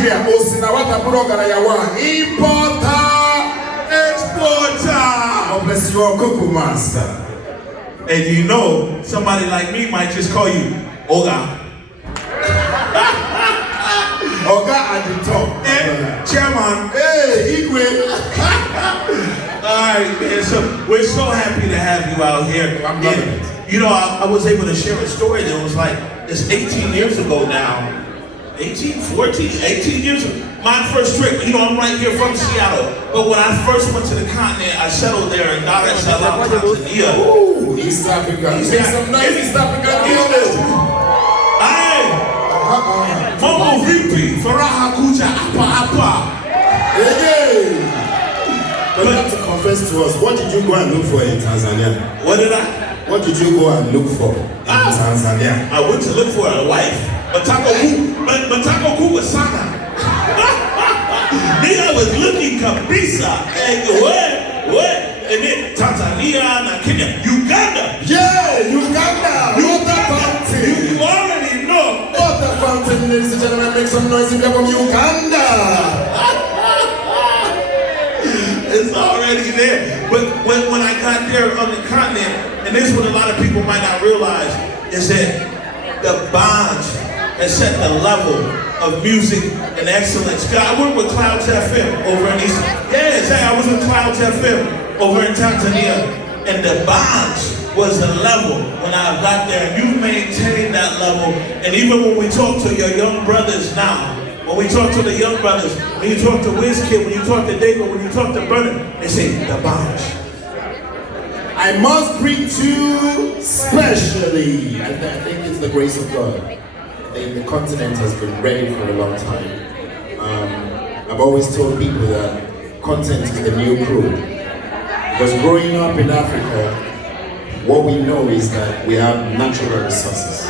Nigeria, Osinawata Burogara Yawa, importer, exporter. God bless you all, Kuku Master. And you know, somebody like me might just call you Oga. Oga at the top. And Chairman. Hey, Igwe. Alright, man, so we're so happy to have you out here. I'm loving it. You know, I was able to share a story that was like, it's 18 years ago now. 18 years ago. My first trip, you know, I'm right here from Seattle. But when I first went to the continent, I settled there in Dar es Salaam, Tanzania. Ooh, East Africa. Make some nice East African music. Aye. Momo Vipi, Faraha Kucha, Apa. Hey. But you have to confess to us, what did you go and look for in Tanzania? What did I? What did you go and look for in Tanzania? I went to look for a wife. Matako Kuba Sana. Nigga was looking kabisa. And what? And then Tanzania, Kenya, Uganda. Yeah, Uganda. Water fountain. You already know. Water fountain, ladies and gentlemen, make some noise if you're from Uganda. It's already there. But when I got there on the continent, and this is what a lot of people might not realize, is that Dbanj has set the level of music and excellence. I worked with Clouds FM over in East. I was with Clouds FM over in Tanzania, and Dbanj was the level when I got there. And you maintained that level, and even when we talk to your young brothers now, when we talk to the young brothers, when you talk to WizKid, when you talk to David, when you talk to Brennan, they say Dbanj. I must greet you specially. I think it's the grace of God. The continent has been ready for a long time. I've always told people that content is the new crude. Because growing up in Africa, what we know is that we have natural resources.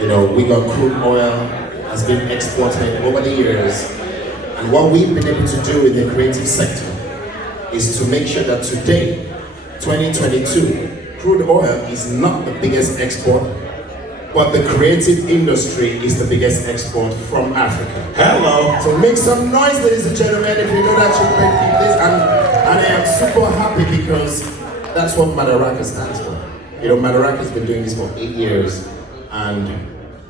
You know, we got crude oil has been exported over the years. And what we've been able to do in the creative sector is to make sure that today, 2022, crude oil is not the biggest export, but the creative industry is the biggest export from Africa. Hello. So make some noise, ladies and gentlemen, if you know that you can keep this. And I am super happy because that's what Madaraka stands for. You know, Madaraka has been doing this for 8 years, and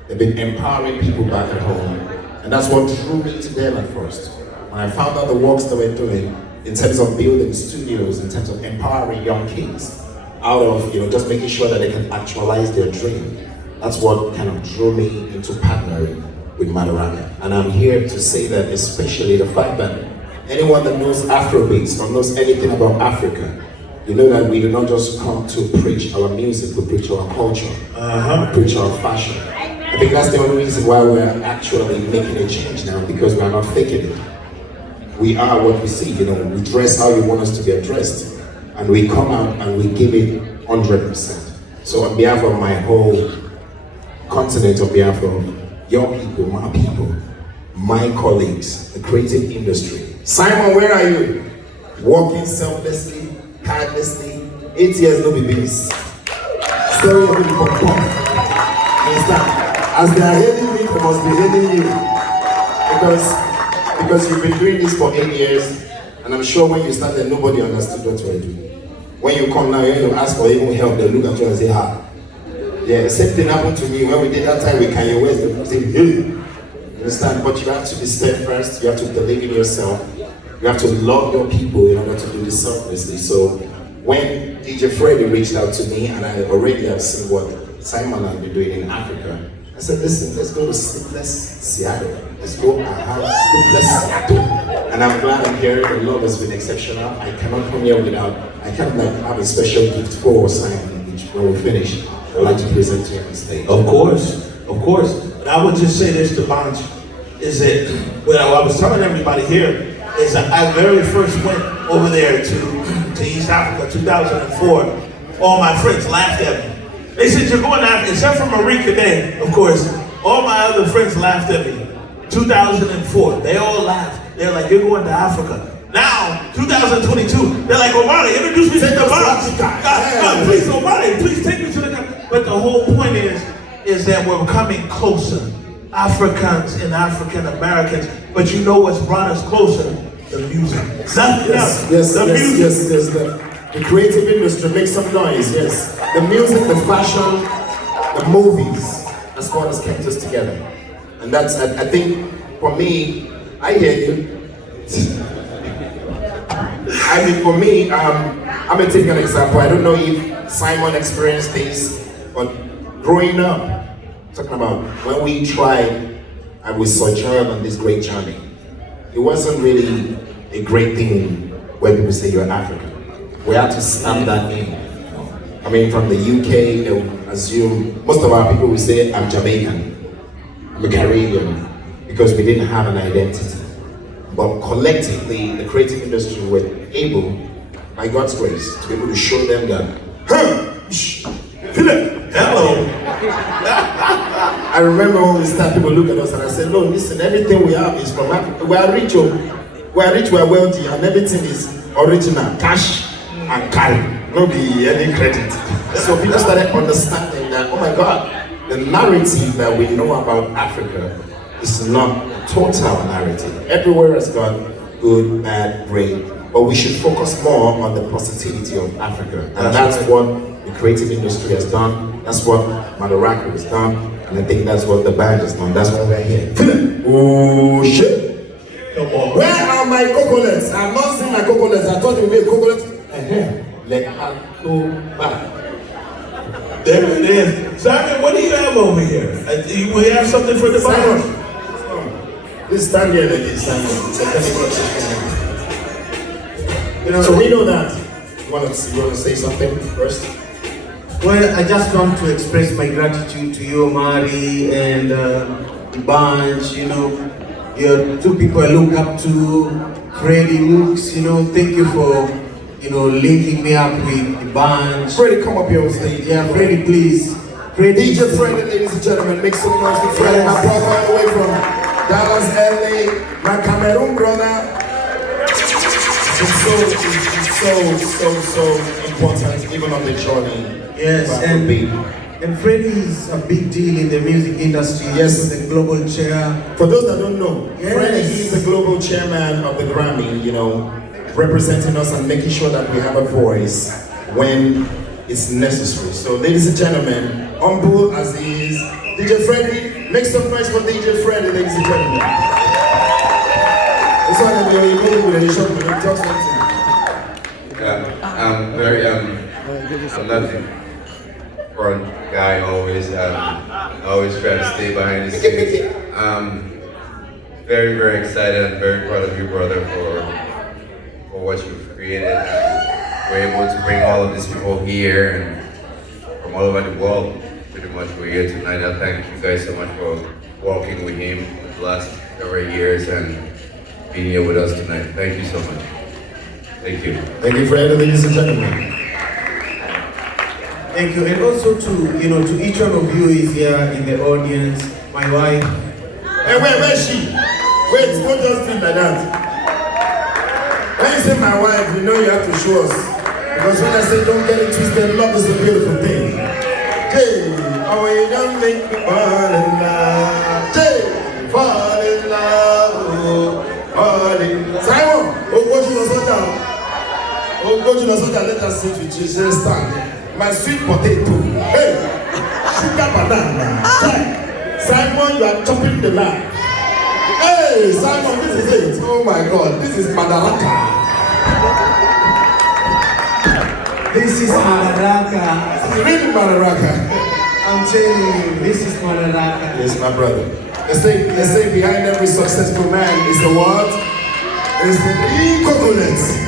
they've been empowering people back at home. And that's what drew me to them at first. When I found out the works that we're doing in terms of building studios, in terms of empowering young kids, out of, you know, just making sure that they can actualize their dream. That's what kind of drew me into partnering with Madaraka. And I'm here to say that, especially the fact that anyone that knows Afrobeats or knows anything about Africa, you know that we do not just come to preach our music, we preach our culture, we preach our fashion. I think that's the only reason why we're actually making a change now, because we are not faking it. We are what we see, you know, we dress how you want us to get dressed, and we come out and we give it 100%. So on behalf of my whole continent, on behalf of your people, my colleagues, the creative industry. Simon, where are you? Working selflessly, tirelessly, 8 years no be beans. Story of the pop. Understand? As they are hailing me, they must be hailing you. Because you've been doing this for 8 years, and I'm sure when you started, nobody understood what you were doing. When you come now, you ask for even help, they look at you and say, ha. Yeah, same thing happened to me when we did that time with Kanye West. They say, hey. You understand? But you have to be steadfast, you have to believe in yourself, you have to love your people in order to do this selflessly. So when DJ Freddy reached out to me, and I already have seen what Simon has been doing in Africa, I said, listen, let's go to Sleepless Seattle. Let's go and have Sleepless Seattle. And I'm glad I'm here. The love has been exceptional. I cannot come here without, I can't like have a special gift for Simon, which when we finish, I'd like to present to you on stage. Of course. And I would just say this to Dbanj, is that, well, I was telling everybody here, is that I very first went over there to East Africa, 2004. All my friends laughed at me. They said, you're going to Africa, except for Madaraka Day, of course. All my other friends laughed at me. 2004, they all laughed. They're like, you're going to Africa. Now, 2022, they're like, Omari, introduce me to Dbanj. Please, Omari, please take me to the country. But the whole point is that we're coming closer Africans and African Americans, but you know what's brought us closer? The music. Nothing else. The music. The creative industry makes some noise, yes. The music, the fashion, the movies, that's what has kept us together. And that's, I think, for me, I hear you. I mean, for me, I'm gonna take an example. I don't know if Simon experienced this, but growing up, talking about when we tried and we sojourned on this great journey, it wasn't really a great thing when people say you're African. We had to stamp that in. I mean, from the UK, they would assume, most of our people would say, I'm Jamaican, I'm a Caribbean, because we didn't have an identity. But collectively, the creative industry were able, by God's grace, to be able to show them that, hello. I remember when we started, people look at us and I said, no, listen, everything we have is from Africa. We are rich, we are wealthy, and everything is original, cash and carry, no be any credit. So people started understanding that, oh my God, the narrative that we know about Africa is not a total narrative. Everywhere has got good, bad, great, but we should focus more on the positivity of Africa. And that's what the creative industry has done. That's what Madaraka has done. And I think that's what Dbanj has done. That's why we're here. Oh shit! Come on. Where are my coconuts? I'm not seeing my coconuts. I thought it would be a coconut. Let her go back. There it is. Simon, what do you have over here? We have something for the Dbanj. This stand here, ladies. So we know that. You want to say something first? Well, I just want to express my gratitude to you, Omari, and Dbanj. You know, you're two people I look up to. Freddie, Mooks, you know, thank you for, you know, linking me up with Dbanj. Freddie, come up here on stage. Yeah, Freddie, please. Freddie, DJ Freddie, ladies and gentlemen, make some noise for Freddie, my brother all the way from Dallas, LA, my Cameroon brother. It's so important, even on the journey. Yes, and Freddie is a big deal in the music industry. Yes, the global chair. For those that don't know, yes, Freddie is the global chairman of the Grammy, you know, representing us and making sure that we have a voice when it's necessary. So, ladies and gentlemen, humble as he is, DJ Freddie, make some noise for DJ Freddie, ladies and gentlemen. This one is the talk something. I'm very, I'm not the front guy always. I always try to stay behind the scenes. I'm very, very excited and very proud of you, brother, for what you've created. We're able to bring all of these people here and from all over the world. Pretty much we're here tonight. I thank you guys so much for walking with him the last several years and being here with us tonight. Thank you so much. Thank you. Thank you, Freddie, ladies and gentlemen. Thank you, and also to, you know, to each one of you is here in the audience, my wife. Hey, where's she? Wait, don't just do like that. When you say my wife, you know you have to show us. Because when I say don't get it twisted, love is a beautiful thing. Hey, oh, you don't make me fall in love. Hey, fall in love, oh, fall in love. Simon, oh, go to the soda. Oh, go to the soda, let us sit with you. Say, stand. My sweet potato. Hey, sugar banana. Simon, you are chopping the line. Hey, Simon, this is it. Oh my God, this is Madaraka. This is Madaraka. This is really Madaraka. I'm telling you, this is Madaraka. Yes, my brother. They say behind every successful man is the what? Is the coconut.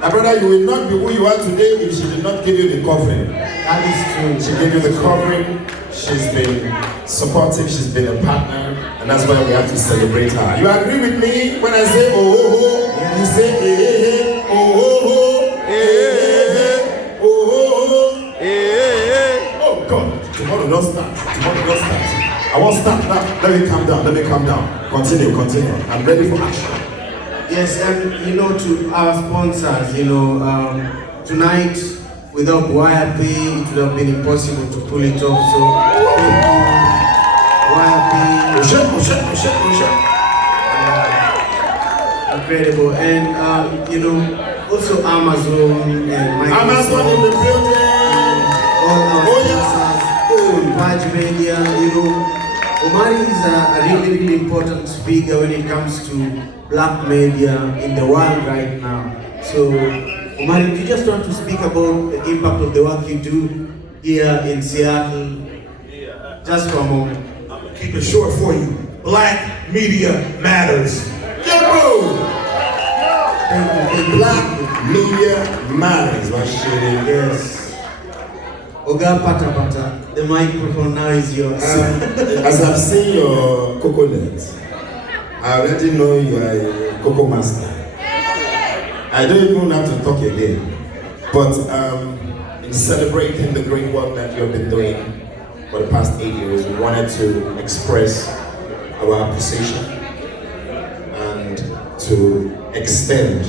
My brother, you will not be who you are today if she did not give you the covering. That is true. She gave you the covering. She's been supportive. She's been a partner, and that's why we have to celebrate her. You agree with me when I say oh oh oh? Yeah. You say eh eh eh oh oh oh eh eh eh oh oh oh eh eh. Oh God! Tomorrow don't start. Tomorrow don't start. I won't start now. Let me calm down. Let me calm down. Continue. Continue. I'm ready for action. Yes, and you know, to our sponsors, you know, tonight without YRP, it would have been impossible to pull it off. So thank you. Incredible. And you know, also Amazon and Microsoft. Amazon in the building. All our Dbanj Media, you know. Omari is a really, really important figure when it comes to black media in the world right now. So, Omari, you just want to speak about the impact of the work you do here in Seattle, just for a moment. I'm gonna keep it short for you. Black media matters. Black media matters. Yes. Oga Pata Pata, the microphone now is yours. As I've seen your coconut, I already know you are a cocoa master. I don't even have to talk again. But in celebrating the great work that you have been doing for the past 8 years, we wanted to express our appreciation and to extend.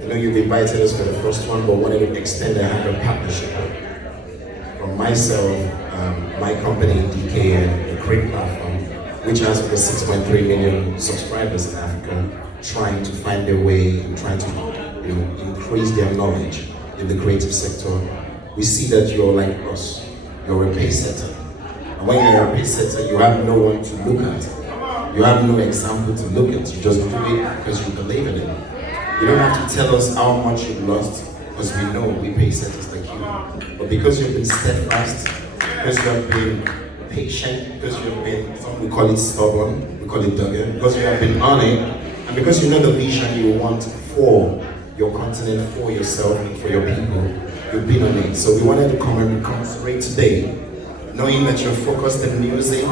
I know you've invited us for the first one, but wanted to extend a hand of partnership from myself, my company, DK, and the Create platform, which has over 6.3 million subscribers in Africa, trying to find their way and trying to increase their knowledge in the creative sector. We see that you're like us. You're a pace setter. And when you're a pace setter, you have no one to look at. You have no example to look at. You just do it because you believe in it. You don't have to tell us how much you've lost, because we know we pay setters like you. But because you've been steadfast, because you have been patient, because you have been, some we call it stubborn, we call it dogged, because you have been on it, and because you know the vision you want for your continent, for yourself, and for your people, you've been on it. So we wanted to come and commiserate today, knowing that you're focused in music,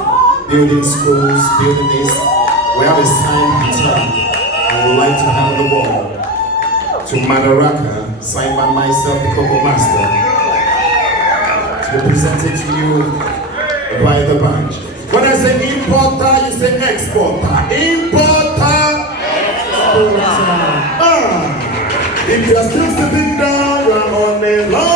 building schools, building this. We have a signed guitar. I would like to hand the ball to Madaraka, signed by myself, the Cocoa Master, to be presented to you by Dbanj. When I say importer, you say exporter. Importer! Exporter! If you're still sitting down, we're on a long